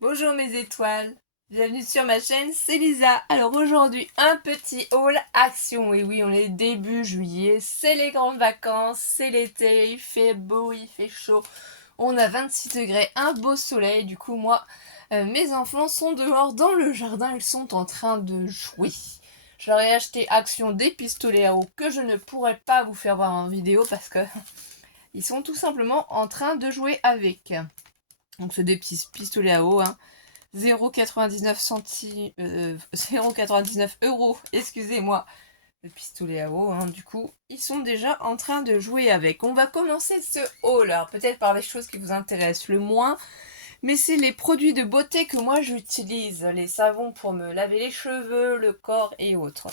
Bonjour mes étoiles, bienvenue sur ma chaîne, c'est Lisa. Alors aujourd'hui un petit haul action, et oui on est début juillet, c'est les grandes vacances, c'est l'été, il fait beau, il fait chaud, on a 26 degrés, un beau soleil, du coup moi, mes enfants sont dehors dans le jardin, ils sont en train de jouer. Je leur ai acheté action des pistolets à eau que je ne pourrais pas vous faire voir en vidéo parce que ils sont tout simplement en train de jouer avec. Donc c'est des petits pistolets à eau, hein. 0,99 €, excusez-moi, le pistolet à eau, hein, du coup, ils sont déjà en train de jouer avec. On va commencer ce haul, alors peut-être par les choses qui vous intéressent le moins, mais c'est les produits de beauté que moi j'utilise, les savons pour me laver les cheveux, le corps et autres.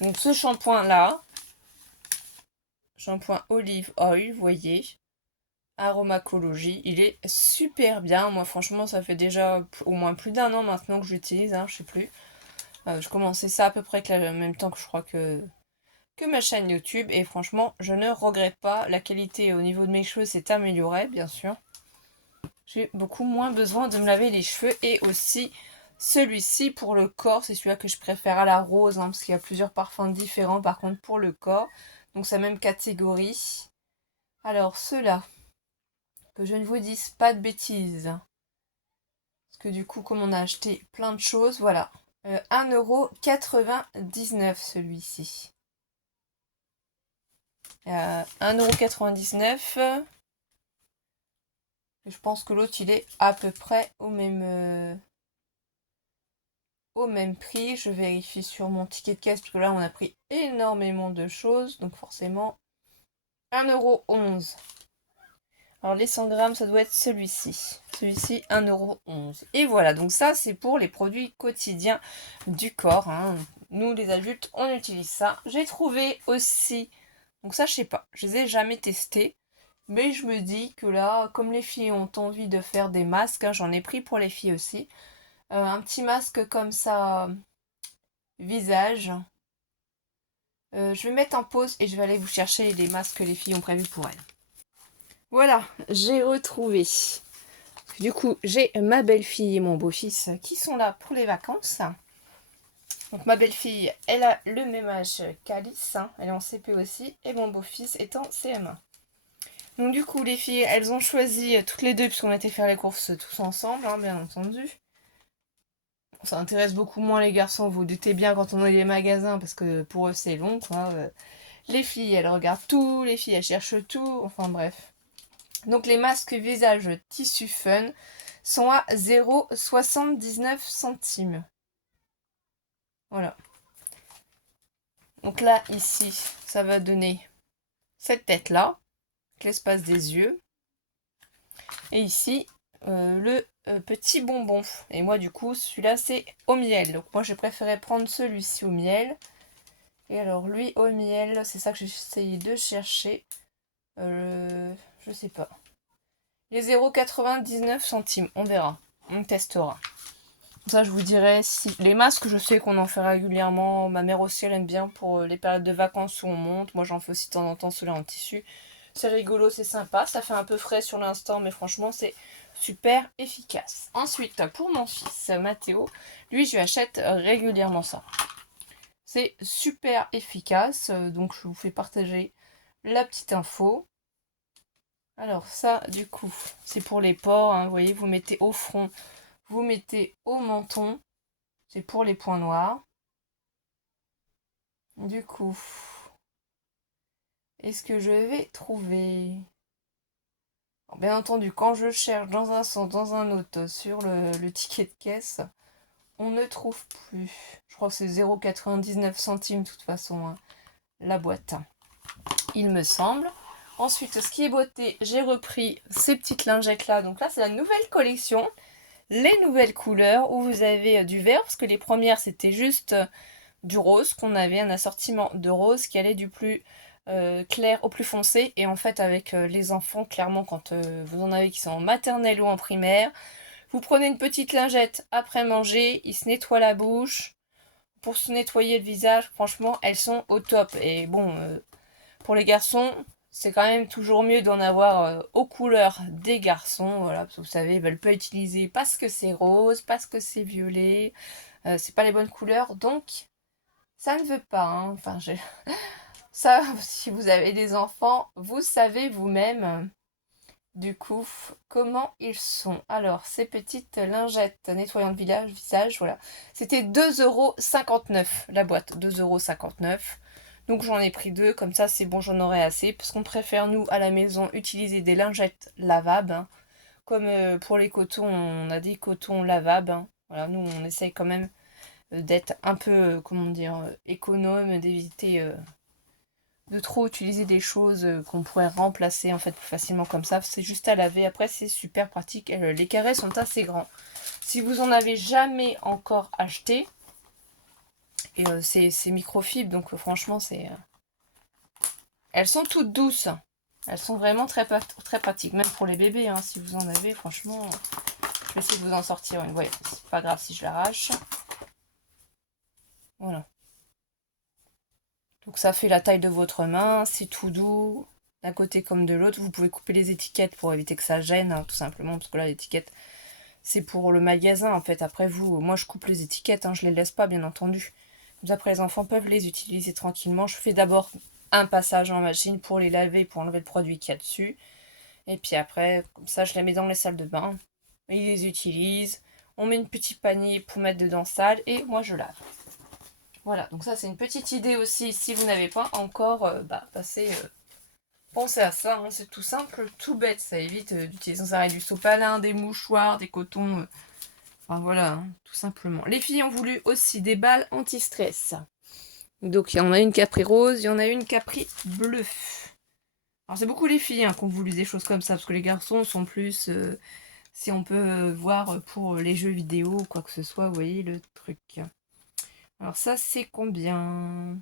Donc ce shampoing-là, shampoing Olive Oil, vous voyez, Aromacologie, il est super bien. Moi franchement ça fait déjà au moins plus d'un an maintenant que j'utilise, hein, je sais plus. Je commençais ça à peu près en même temps que je crois que ma chaîne YouTube, et franchement je ne regrette pas. La qualité au niveau de mes cheveux s'est améliorée bien sûr. J'ai beaucoup moins besoin de me laver les cheveux, et aussi celui-ci pour le corps, c'est celui-là que je préfère à la rose, hein, parce qu'il y a plusieurs parfums différents par contre pour le corps. Donc c'est la même catégorie. Alors ceux-là, que je ne vous dise pas de bêtises. Parce que du coup, comme on a acheté plein de choses, voilà. 1,99 € celui-ci. 1,99 €. Je pense que l'autre, il est à peu près au même prix. Je vérifie sur mon ticket de caisse, parce que là, on a pris énormément de choses. Donc forcément, 1,11 €. Alors les 100 grammes, ça doit être celui-ci. Celui-ci, 1,11 €. Et voilà, donc ça, c'est pour les produits quotidiens du corps, hein. Nous, les adultes, on utilise ça. J'ai trouvé aussi, donc ça, je sais pas, je les ai jamais testés. Mais je me dis que là, comme les filles ont envie de faire des masques, hein, j'en ai pris pour les filles aussi. Un petit masque comme ça, visage. Je vais mettre en pause et je vais aller vous chercher les masques que les filles ont prévus pour elles. Voilà, j'ai retrouvé. Du coup, j'ai ma belle-fille et mon beau-fils qui sont là pour les vacances. Donc ma belle-fille, elle a le même âge qu'Alice, hein, elle est en CP aussi, et mon beau-fils est en CM1. Donc du coup, les filles, elles ont choisi toutes les deux, puisqu'on a été faire les courses tous ensemble, hein, bien entendu. Ça intéresse beaucoup moins les garçons, vous, vous doutez bien, quand on est les magasins, parce que pour eux c'est long, quoi. Les filles, elles regardent tout, les filles, elles cherchent tout, enfin bref. Donc les masques visage tissu fun sont à 0,79 centimes. Voilà. Donc là, ici, ça va donner cette tête-là, l'espace des yeux. Et ici, le petit bonbon. Et moi, du coup, celui-là, c'est au miel. Donc moi, j'ai préféré prendre celui-ci au miel. Et alors, lui, au miel, c'est ça que j'ai essayé de chercher. Je sais pas. Les 0,99 centimes, on verra. On testera. Ça, je vous dirai si. Les masques, je sais qu'on en fait régulièrement. Ma mère aussi, elle aime bien pour les périodes de vacances où on monte. Moi, j'en fais aussi de temps en temps ceux-là en tissu. C'est rigolo, c'est sympa. Ça fait un peu frais sur l'instant, mais franchement, c'est super efficace. Ensuite, pour mon fils, Mathéo, lui, je lui achète régulièrement ça. C'est super efficace. Donc, je vous fais partager la petite info. Alors, ça, du coup, c'est pour les pores, hein. Vous voyez, vous mettez au front, vous mettez au menton. C'est pour les points noirs. Du coup, est-ce que je vais trouver... Alors, bien entendu, quand je cherche dans un sens, dans un autre, sur le ticket de caisse, on ne trouve plus. Je crois que c'est 0,99 centimes de toute façon, hein, la boîte, il me semble. Ensuite, ce qui est beauté, j'ai repris ces petites lingettes là. Donc là, c'est la nouvelle collection. Les nouvelles couleurs où vous avez du vert, parce que les premières, c'était juste du rose, qu'on avait un assortiment de rose qui allait du plus clair au plus foncé. Et en fait, avec les enfants, clairement, quand vous en avez qui sont en maternelle ou en primaire, vous prenez une petite lingette après manger, ils se nettoient la bouche. Pour se nettoyer le visage, franchement, elles sont au top. Et bon, pour les garçons, c'est quand même toujours mieux d'en avoir aux couleurs des garçons, voilà, parce que vous savez, ils veulent pas utiliser parce que c'est rose, parce que c'est violet, c'est pas les bonnes couleurs, donc ça ne veut pas, hein. Enfin, ça, si vous avez des enfants, vous savez vous-même, du coup, comment ils sont. Alors, ces petites lingettes nettoyantes visage, voilà, c'était 2,59 € la boîte, 2,59 €. Donc j'en ai pris deux, comme ça c'est bon, j'en aurai assez, parce qu'on préfère nous à la maison utiliser des lingettes lavables, hein. Comme pour les cotons, on a des cotons lavables, hein. Voilà, nous on essaye quand même d'être un peu, comment dire, économe, d'éviter de trop utiliser des choses qu'on pourrait remplacer en fait plus facilement comme ça. C'est juste à laver, après c'est super pratique, les carrés sont assez grands. Si vous en avez jamais encore acheté, et c'est microfibre, donc franchement c'est... elles sont toutes douces. Elles sont vraiment très pratiques, même pour les bébés, hein, si vous en avez, franchement. Je vais essayer de vous en sortir une. Ouais, c'est pas grave si je l'arrache. Voilà. Donc ça fait la taille de votre main, c'est tout doux, d'un côté comme de l'autre. Vous pouvez couper les étiquettes pour éviter que ça gêne, hein, tout simplement, parce que là, l'étiquette, c'est pour le magasin, en fait. Après, moi, je coupe les étiquettes, hein, je les laisse pas, bien entendu. Comme ça, après, les enfants peuvent les utiliser tranquillement. Je fais d'abord un passage en machine pour les laver, pour enlever le produit qu'il y a dessus. Et puis après, comme ça, je les mets dans les salles de bain. Ils les utilisent. On met une petite panier pour mettre dedans sale et moi je lave. Voilà, donc ça c'est une petite idée aussi. Si vous n'avez pas encore pensez à ça, hein. C'est tout simple, tout bête. Ça évite d'utiliser sans arrêt du sopalin, des mouchoirs, des cotons. Enfin voilà, hein, tout simplement. Les filles ont voulu aussi des balles anti-stress. Donc il y en a une capri rose, il y en a une capri bleue. Alors c'est beaucoup les filles, hein, qui ont voulu des choses comme ça, parce que les garçons sont plus... si on peut voir pour les jeux vidéo ou quoi que ce soit, vous voyez le truc. Alors ça, c'est combien?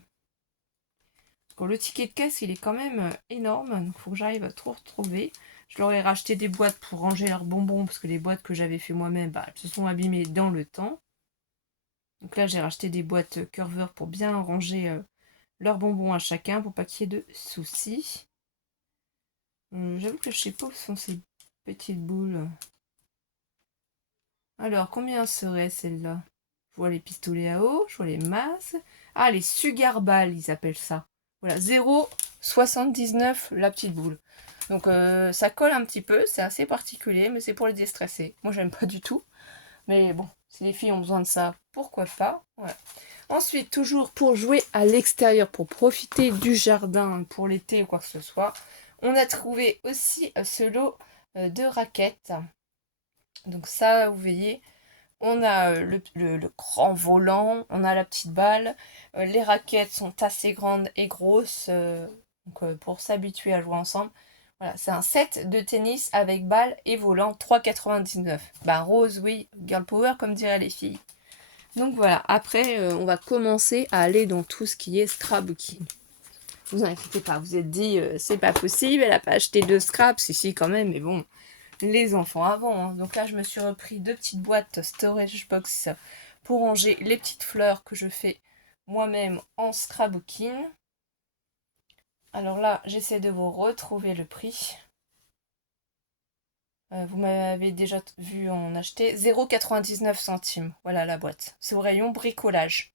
Parce que le ticket de caisse, il est quand même énorme, donc il faut que j'arrive à tout retrouver. Je leur ai racheté des boîtes pour ranger leurs bonbons, parce que les boîtes que j'avais fait moi-même, bah, elles se sont abîmées dans le temps. Donc là, j'ai racheté des boîtes Curver pour bien ranger leurs bonbons à chacun, pour pas qu'il y ait de soucis. J'avoue que je sais pas où sont ces petites boules. Alors, combien serait celle-là? Je vois les pistolets à eau, je vois les masses. Ah, les sugar balls, ils appellent ça. Voilà, 0,79 la petite boule. Donc ça colle un petit peu, c'est assez particulier, mais c'est pour les déstresser. Moi, j'aime pas du tout. Mais bon, si les filles ont besoin de ça, pourquoi pas. Voilà. Ensuite, toujours pour jouer à l'extérieur, pour profiter du jardin pour l'été ou quoi que ce soit, on a trouvé aussi ce lot de raquettes. Donc ça, vous voyez, on a le grand volant, on a la petite balle. Les raquettes sont assez grandes et grosses, donc, pour s'habituer à jouer ensemble. Voilà, c'est un set de tennis avec balle et volant, 3,99 €. Bah rose, oui, girl power comme diraient les filles. Donc voilà, après on va commencer à aller dans tout ce qui est scrapbooking. Vous inquiétez pas, vous êtes dit c'est pas possible, elle a pas acheté de scrap, si quand même, mais bon, les enfants avant, hein. Donc là je me suis repris deux petites boîtes storage box pour ranger les petites fleurs que je fais moi-même en scrapbooking. Alors là j'essaie de vous retrouver le prix. Vous m'avez déjà vu en acheter 0,99 centimes. Voilà la boîte. C'est au rayon bricolage.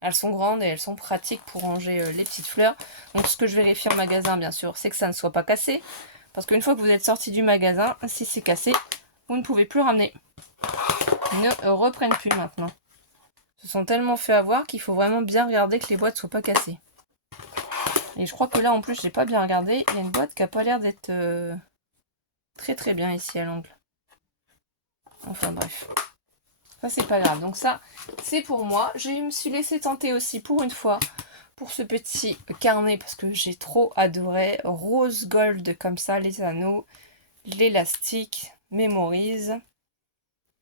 Elles sont grandes et elles sont pratiques pour ranger les petites fleurs. Donc ce que je vérifie en magasin bien sûr, c'est que ça ne soit pas cassé. Parce qu'une fois que vous êtes sorti du magasin, si c'est cassé, vous ne pouvez plus ramener. Ils ne reprennent plus maintenant. Ils se sont tellement fait avoir qu'il faut vraiment bien regarder que les boîtes ne soient pas cassées. Et je crois que là en plus je n'ai pas bien regardé. Il y a une boîte qui n'a pas l'air d'être très très bien ici à l'angle. Enfin bref. Ça c'est pas grave. Donc ça c'est pour moi. Je me suis laissé tenter aussi pour une fois pour ce petit carnet parce que j'ai trop adoré. Rose gold comme ça, les anneaux, l'élastique, mémorise.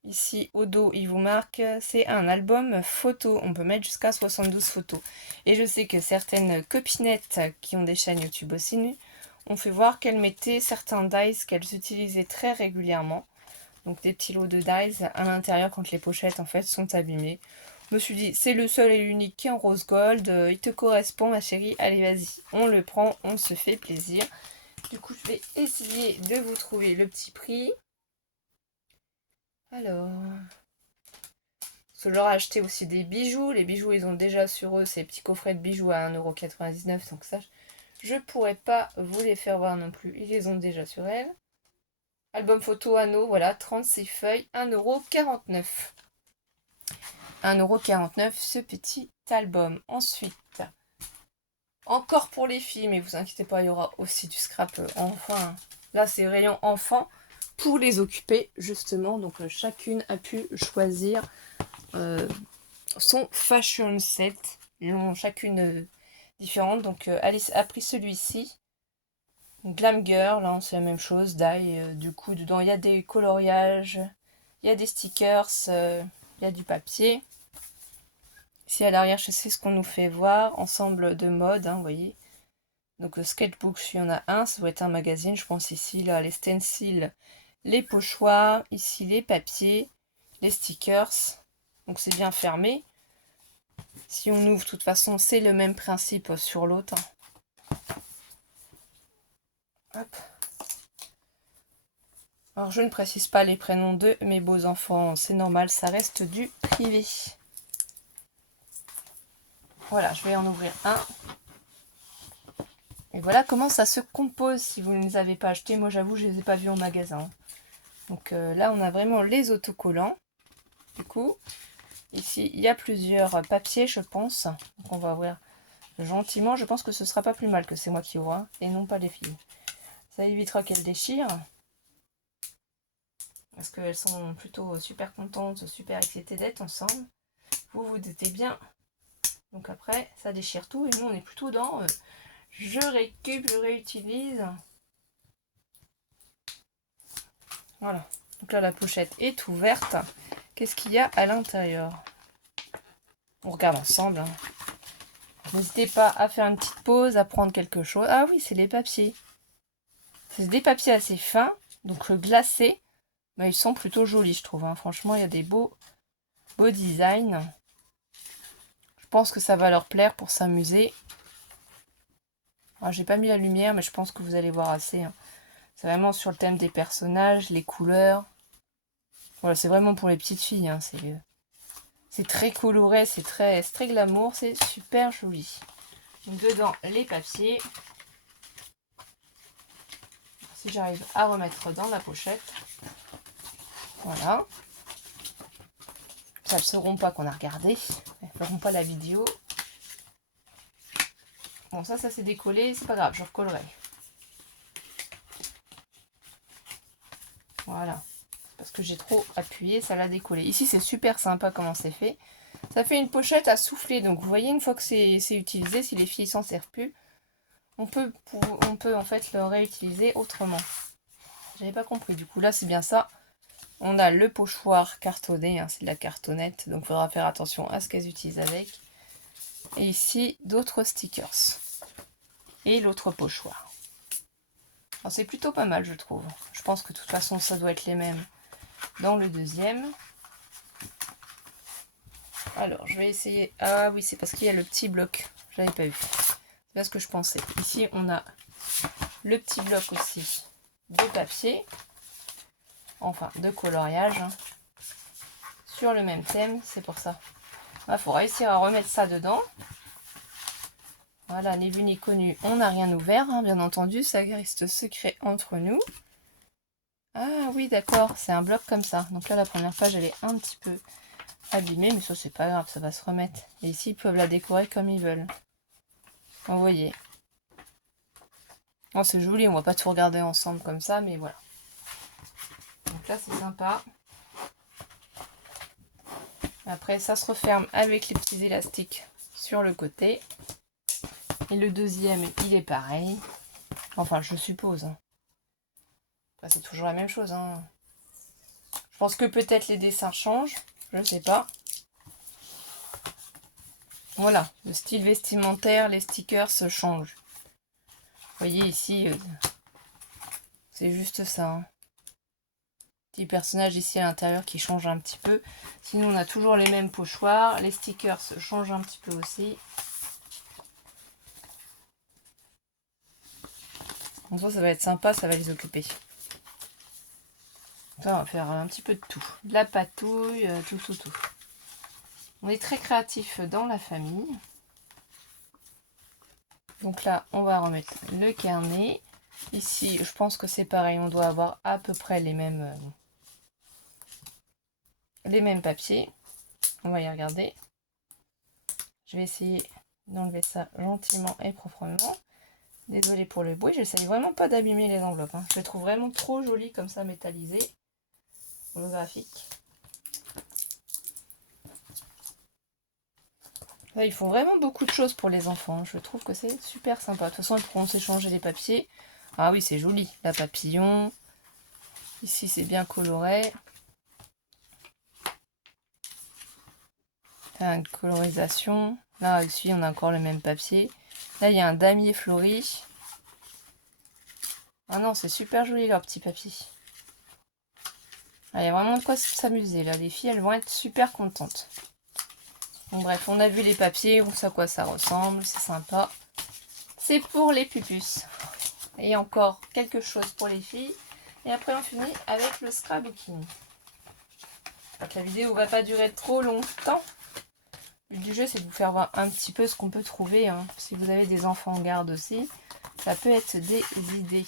Ici au dos il vous marque, c'est un album photo, on peut mettre jusqu'à 72 photos. Et je sais que certaines copinettes qui ont des chaînes YouTube aussi ont fait voir qu'elles mettaient certains dies qu'elles utilisaient très régulièrement. Donc des petits lots de dies à l'intérieur quand les pochettes en fait sont abîmées. Je me suis dit, c'est le seul et l'unique qui est en rose gold. Il te correspond, ma chérie. Allez, vas-y, on le prend, on se fait plaisir. Du coup, je vais essayer de vous trouver le petit prix. Alors... Parce que j'aurais acheté aussi des bijoux. Les bijoux, ils ont déjà sur eux ces petits coffrets de bijoux à 1,99 €. Donc ça, je pourrais pas vous les faire voir non plus. Ils les ont déjà sur elles. Album photo anneau, voilà, 36 feuilles, 1,49 €. 1,49 € ce petit album. Ensuite, encore pour les filles, mais vous inquiétez pas, il y aura aussi du scrap enfant. Là, c'est rayon enfant pour les occuper, justement. Donc, chacune a pu choisir son fashion set. Ils ont chacune différente. Donc, Alice a pris celui-ci. Glam Girl, hein, c'est la même chose. Dye, du coup, dedans, il y a des coloriages, il y a des stickers, il y a du papier. Ici, à l'arrière, je sais ce qu'on nous fait voir. Ensemble de mode, hein, vous voyez. Donc, sketchbook, il y en a un. Ça doit être un magazine, je pense, ici, là, les stencils, les pochoirs. Ici, les papiers, les stickers. Donc, c'est bien fermé. Si on ouvre, de toute façon, c'est le même principe sur l'autre. Hop. Alors, je ne précise pas les prénoms de mes beaux enfants. C'est normal, ça reste du privé. Voilà, je vais en ouvrir un. Et voilà comment ça se compose si vous ne les avez pas achetés. Moi, j'avoue, je ne les ai pas vus en magasin. Donc là, on a vraiment les autocollants. Du coup, ici, il y a plusieurs papiers, je pense. Donc, on va ouvrir gentiment. Je pense que ce sera pas plus mal que c'est moi qui ouvre, hein, et non pas les filles. Ça évitera qu'elles déchirent. Parce qu'elles sont plutôt super contentes, super excitées d'être ensemble. Vous vous doutez bien. Donc après, ça déchire tout. Et nous, on est plutôt dans je récup, je réutilise. Voilà. Donc là, la pochette est ouverte. Qu'est-ce qu'il y a à l'intérieur? On regarde ensemble. Hein. N'hésitez pas à faire une petite pause, à prendre quelque chose. Ah oui, c'est les papiers. C'est des papiers assez fins, donc glacés. Mais ils sont plutôt jolis, je trouve. Hein. Franchement, il y a des beaux designs. Je pense que ça va leur plaire pour s'amuser. J'ai pas mis la lumière, mais je pense que vous allez voir assez. Hein. C'est vraiment sur le thème des personnages, les couleurs. Voilà, c'est vraiment pour les petites filles. Hein. C'est très coloré, c'est très glamour, c'est super joli. Donc dedans, les papiers. Si j'arrive à remettre dans la pochette. Voilà. Ça ne sauront pas qu'on a regardé. Elles ne feront pas la vidéo. Bon, ça s'est décollé, c'est pas grave, je recollerai. Voilà. Parce que j'ai trop appuyé, ça l'a décollé. Ici, c'est super sympa comment c'est fait. Ça fait une pochette à souffler. Donc, vous voyez, une fois que c'est utilisé, si les filles s'en servent plus, on peut en fait le réutiliser autrement. J'avais pas compris. Du coup, là, c'est bien ça. On a le pochoir cartonné. Hein, c'est de la cartonnette. Donc, il faudra faire attention à ce qu'elles utilisent avec. Et ici, d'autres stickers. Et l'autre pochoir. Alors, c'est plutôt pas mal, je trouve. Je pense que de toute façon, ça doit être les mêmes dans le deuxième. Alors, je vais essayer... Ah oui, c'est parce qu'il y a le petit bloc. Je n'avais pas vu. C'est pas ce que je pensais. Ici, on a le petit bloc aussi de papier. Enfin, de coloriage. Hein, sur le même thème, c'est pour ça. Il faut réussir à remettre ça dedans. Voilà, ni vu ni connu, on n'a rien ouvert, hein, bien entendu. Ça reste secret entre nous. Ah oui, d'accord, c'est un bloc comme ça. Donc là, la première page, elle est un petit peu abîmée, mais ça, c'est pas grave, ça va se remettre. Et ici, ils peuvent la décorer comme ils veulent. Vous voyez. Oh, c'est joli, on va pas tout regarder ensemble comme ça, mais voilà. Donc là, c'est sympa. Après, ça se referme avec les petits élastiques sur le côté. Et le deuxième, il est pareil. Enfin, je suppose. Enfin, c'est toujours la même chose. Hein. Je pense que peut-être les dessins changent. Je ne sais pas. Voilà, le style vestimentaire, les stickers se changent. Vous voyez ici, c'est juste ça. Hein. Petit personnage ici à l'intérieur qui change un petit peu. Sinon, on a toujours les mêmes pochoirs. Les stickers changent un petit peu aussi. Donc ça va être sympa, ça va les occuper. Ça, on va faire un petit peu de tout. De la patouille, tout. On est très créatif dans la famille. Donc là, on va remettre le carnet. Ici, je pense que c'est pareil. On doit avoir à peu près les mêmes papiers. On va y regarder. Je vais essayer d'enlever ça gentiment et proprement. Désolée pour le bruit, j'essaye vraiment pas d'abîmer les enveloppes. Je les trouve vraiment trop jolies comme ça, métallisées, holographiques. Là, ils font vraiment beaucoup de choses pour les enfants. Je trouve que c'est super sympa. De toute façon, ils pourront s'échanger les papiers. Ah oui, c'est joli. La papillon. Ici, c'est bien coloré. Une colorisation. Là aussi, on a encore le même papier. Là, il y a un damier fleuri. Ah non, c'est super joli leur petit papier. Ah, il y a vraiment de quoi s'amuser là. Les filles, elles vont être super contentes. Bon bref, on a vu les papiers, on sait à quoi ça ressemble, c'est sympa. C'est pour les pupus. Et encore quelque chose pour les filles. Et après, on finit avec le scrapbooking. Donc la vidéo va pas durer trop longtemps. Le but du jeu, c'est de vous faire voir un petit peu ce qu'on peut trouver. Si vous avez des enfants en garde aussi, ça peut être des idées.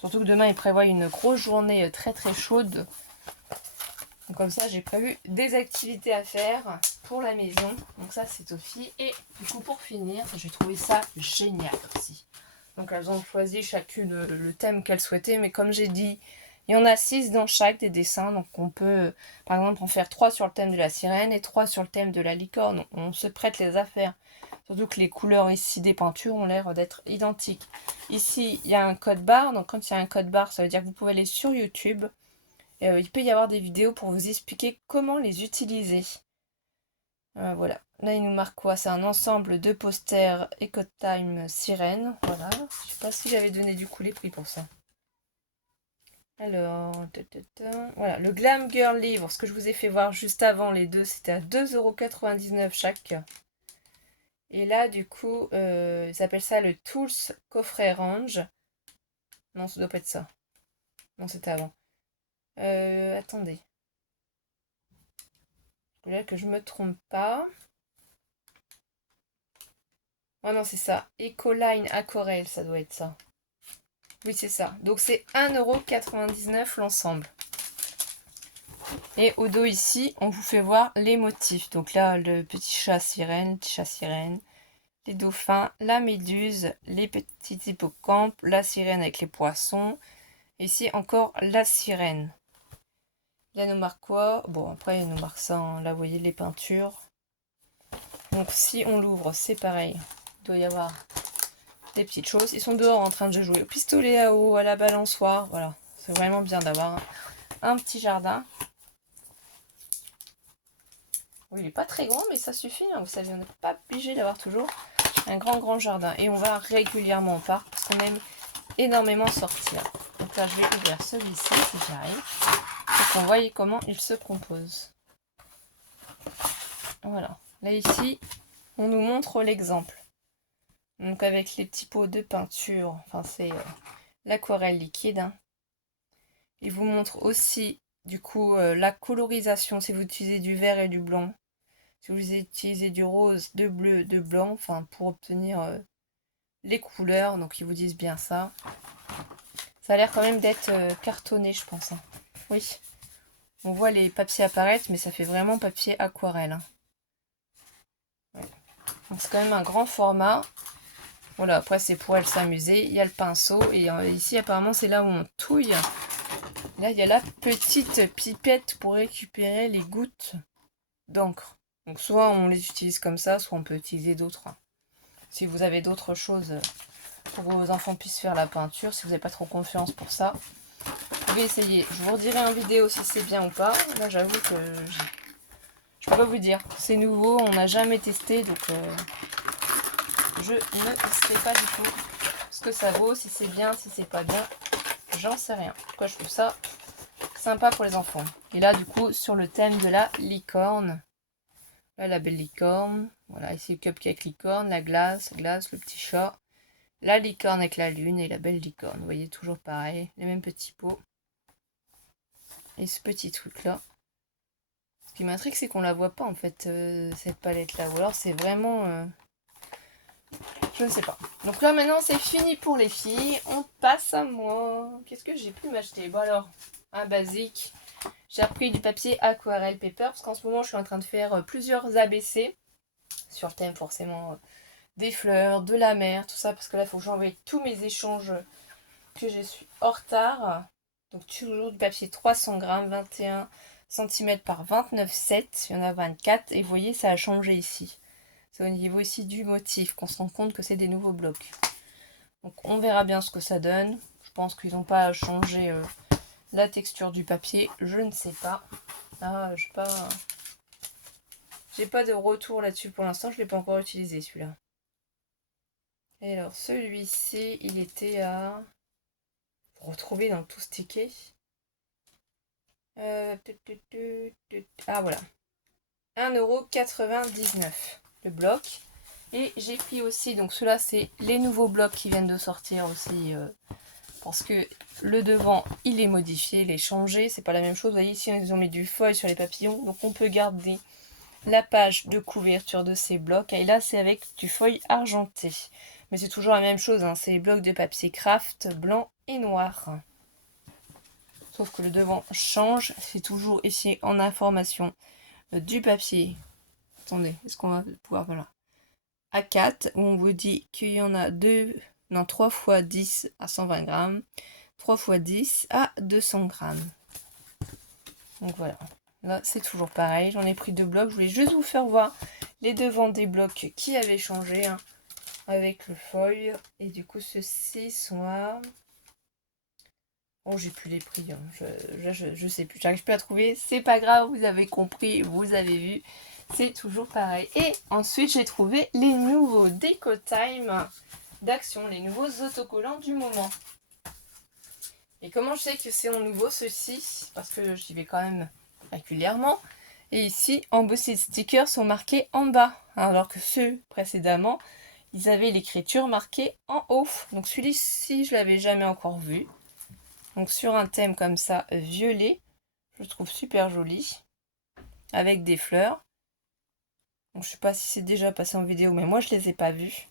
Surtout que demain, ils prévoient une grosse journée très chaude. Donc comme ça, j'ai prévu des activités à faire pour la maison. Donc ça, c'est aux filles. Et du coup, pour finir, j'ai trouvé ça génial aussi. Donc elles ont choisi chacune le thème qu'elles souhaitaient. Mais comme j'ai dit, il y en a 6 dans chaque des dessins. Donc on peut, par exemple, en faire 3 sur le thème de la sirène et 3 sur le thème de la licorne. On se prête les affaires. Surtout que les couleurs ici des peintures ont l'air d'être identiques. Ici, il y a un code barre. Donc quand il y a un code barre, ça veut dire que vous pouvez aller sur YouTube. Et, il peut y avoir des vidéos pour vous expliquer comment les utiliser. Voilà. Là, il nous marque quoi? C'est un ensemble de posters EcoTime Sirène. Voilà. Je sais pas si j'avais donné du coup les prix pour ça. Alors, voilà. Le Glam Girl livre, ce que je vous ai fait voir juste avant, les deux, c'était à 2,99 € chaque. Et là, du coup, ils appellent ça le Tools Coffret Range. Non, ça doit pas être ça. Non, c'était avant. Attendez. Là, que je me trompe pas. Oh non, c'est ça. Ecoline Aquarelle, ça doit être ça. Oui, c'est ça. Donc, c'est 1,99 € l'ensemble. Et au dos ici, on vous fait voir les motifs. Donc là, le petit chat sirène, les dauphins, la méduse, les petits hippocampes, la sirène avec les poissons. Ici, encore la sirène. Il y a nos marques quoi? Bon, après, il y a nos marques ça. Là, vous voyez les peintures. Donc, si on l'ouvre, c'est pareil. Il doit y avoir des petites choses. Ils sont dehors en train de jouer au pistolet à eau, à la balançoire. Voilà, c'est vraiment bien d'avoir un petit jardin. Oui, il n'est pas très grand, mais ça suffit. Vous savez, on n'est pas obligé d'avoir toujours un grand jardin. Et on va régulièrement au parc parce qu'on aime énormément sortir. Donc là, je vais ouvrir celui-ci si j'arrive. Pour qu'on voie comment il se compose. Voilà. Là, ici, on nous montre l'exemple. Donc avec les petits pots de peinture, enfin c'est l'aquarelle liquide. Il vous montre aussi du coup la colorisation si vous utilisez du vert et du blanc. Si vous utilisez du rose, de bleu, de blanc, enfin pour obtenir les couleurs. Donc ils vous disent bien ça. Ça a l'air quand même d'être cartonné, je pense. Oui. On voit les papiers apparaître, mais ça fait vraiment papier aquarelle. Ouais. Donc c'est quand même un grand format. Voilà, après c'est pour elle s'amuser. Il y a le pinceau et ici apparemment c'est là où on touille. Là il y a la petite pipette pour récupérer les gouttes d'encre. Donc soit on les utilise comme ça, soit on peut utiliser d'autres. Si vous avez d'autres choses pour que vos enfants puissent faire la peinture, si vous n'avez pas trop confiance pour ça, vous pouvez essayer. Je vous redirai en vidéo si c'est bien ou pas. Là j'avoue que je peux pas vous dire. C'est nouveau, on n'a jamais testé donc... je ne sais pas du tout ce que ça vaut, si c'est bien, si c'est pas bien. j'en sais rien. En tout cas, je trouve ça sympa pour les enfants. Et là, du coup, sur le thème de la licorne. Là, la belle licorne. Voilà, ici le cupcake licorne, la glace, le petit chat. La licorne avec la lune et la belle licorne. Vous voyez, toujours pareil, les mêmes petits pots. Et ce petit truc-là. Ce qui m'intrigue, c'est qu'on la voit pas, en fait, cette palette-là. Ou alors, c'est vraiment... Je ne sais pas. Donc là, maintenant, c'est fini pour les filles. On passe à moi. Qu'est-ce que j'ai pu m'acheter? Bon alors, un basique. J'ai repris du papier aquarelle paper parce qu'en ce moment, je suis en train de faire plusieurs ABC sur le thème forcément des fleurs, de la mer, tout ça. Parce que là, il faut que j'envoie tous mes échanges que je suis en retard. Donc toujours du papier 300 grammes, 21 cm par 29,7. Il y en a 24. Et vous voyez, ça a changé ici. C'est au niveau ici du motif qu'on se rend compte que c'est des nouveaux blocs. Donc on verra bien ce que ça donne. Je pense qu'ils n'ont pas changé la texture du papier. Je ne sais pas. Ah, j'ai pas de retour là-dessus pour l'instant. Je ne l'ai pas encore utilisé celui-là. Et alors celui-ci, il était à... retrouver dans tout ce ticket. Ah voilà. 1,99 € le bloc. Et j'ai pris aussi, donc ceux-là c'est les nouveaux blocs qui viennent de sortir aussi, parce que le devant il est modifié, il est changé, c'est pas la même chose. Vous voyez ici ils ont mis du foil sur les papillons, donc on peut garder la page de couverture de ces blocs. Et là c'est avec du foil argenté, mais c'est toujours la même chose, hein, c'est les blocs de papier craft blanc et noir. Sauf que le devant change, c'est toujours ici en information du papier. Attendez, est-ce qu'on va pouvoir, voilà. A4 où on vous dit qu'il y en a 3 x 10 à 120 grammes, 3 x 10 à 200 grammes. Donc voilà, là c'est toujours pareil, j'en ai pris 2 blocs, je voulais juste vous faire voir les devants des blocs qui avaient changé hein, avec le foil. Et du coup ceux-ci sont à... Oh j'ai plus les prix, hein. Je sais plus, j'arrive plus à trouver, c'est pas grave, vous avez compris, vous avez vu. C'est toujours pareil. Et ensuite, j'ai trouvé les nouveaux Déco Time d'Action, les nouveaux autocollants du moment. Et comment je sais que c'est en nouveau ceux-ci? Parce que j'y vais quand même régulièrement. Et ici, embossés de stickers sont marqués en bas. Alors que ceux précédemment, ils avaient l'écriture marquée en haut. Donc celui-ci, je l'avais jamais encore vu. Donc sur un thème comme ça, violet, je le trouve super joli. Avec des fleurs. Donc, je sais pas si c'est déjà passé en vidéo, mais moi je les ai pas vus.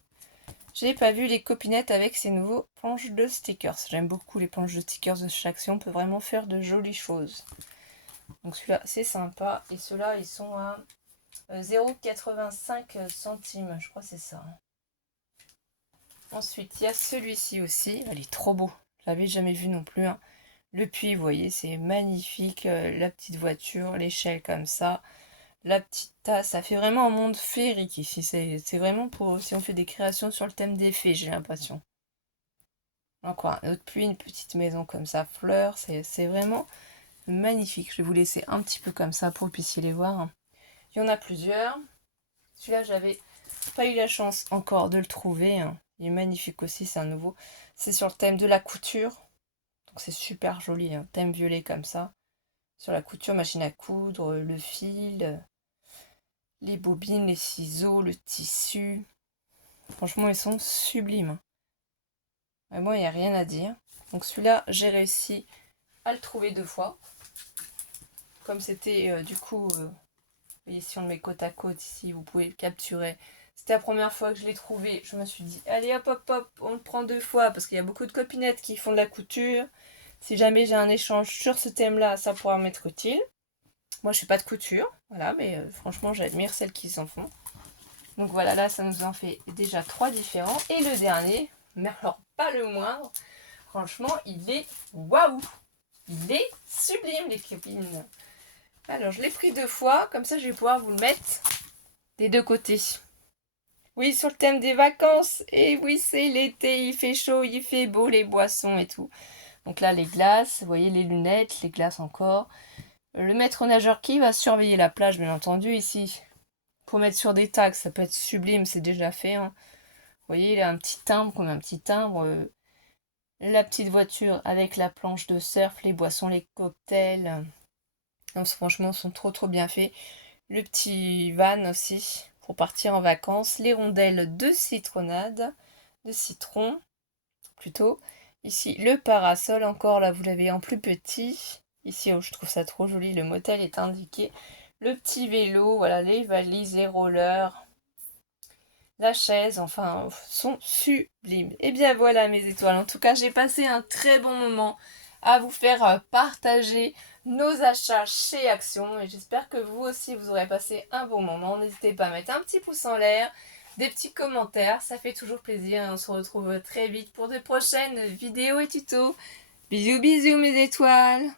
J'ai pas vu les copinettes avec ces nouveaux planches de stickers. J'aime beaucoup les planches de stickers de chez Action. On peut vraiment faire de jolies choses. Donc celui-là c'est sympa. Et ceux-là ils sont à 0,85 centimes. Je crois que c'est ça. Ensuite il y a celui-ci aussi. Il est trop beau. Je l'avais jamais vu non plus. Hein. Le puits, vous voyez, c'est magnifique. La petite voiture, l'échelle comme ça. La petite tasse, ça fait vraiment un monde féerique ici. C'est vraiment pour si on fait des créations sur le thème des fées, j'ai l'impression. Encore un autre puits, une petite maison comme ça, fleurs, c'est vraiment magnifique. Je vais vous laisser un petit peu comme ça pour que vous puissiez les voir. Il y en a plusieurs. Celui-là, j'avais pas eu la chance encore de le trouver. Il est magnifique aussi, c'est un nouveau. C'est sur le thème de la couture. Donc c'est super joli, un thème violet comme ça. Sur la couture, machine à coudre, le fil, les bobines, les ciseaux, le tissu. Franchement, ils sont sublimes. Et moi, il n'y a rien à dire. Donc celui-là, j'ai réussi à le trouver 2 fois. Comme c'était du coup, vous voyez, si on le met côte à côte ici, vous pouvez le capturer. C'était la première fois que je l'ai trouvé. Je me suis dit, allez hop hop hop, on le prend 2 fois. Parce qu'il y a beaucoup de copinettes qui font de la couture. Si jamais j'ai un échange sur ce thème-là, ça pourra m'être utile. Moi, je fais pas de couture. Voilà, mais franchement, j'admire celles qui s'en font. Donc voilà, là, ça nous en fait déjà 3 différents. Et le dernier, mais alors pas le moindre, franchement, il est waouh! Il est sublime, les copines. Alors, je l'ai pris 2 fois, comme ça, je vais pouvoir vous le mettre des 2 côtés. Oui, sur le thème des vacances. Et oui, c'est l'été, il fait chaud, il fait beau, les boissons et tout. Donc là, les glaces, vous voyez, les lunettes, les glaces encore. Le maître nageur qui va surveiller la plage, bien entendu, ici. Pour mettre sur des tags, ça peut être sublime, c'est déjà fait. Hein. Vous voyez, il a un petit timbre, comme un petit timbre. La petite voiture avec la planche de surf, les boissons, les cocktails. Non, franchement, sont trop bien faits. Le petit van aussi pour partir en vacances. Les rondelles de citronnade, de citron plutôt. Ici, le parasol encore, là, vous l'avez en plus petit. Ici, oh, je trouve ça trop joli, le motel est indiqué. Le petit vélo, voilà, les valises, les rollers, la chaise, enfin, sont sublimes. Et bien voilà mes étoiles, en tout cas, j'ai passé un très bon moment à vous faire partager nos achats chez Action. Et j'espère que vous aussi, vous aurez passé un bon moment. N'hésitez pas à mettre un petit pouce en l'air, des petits commentaires, ça fait toujours plaisir. Et on se retrouve très vite pour de prochaines vidéos et tutos. Bisous bisous mes étoiles.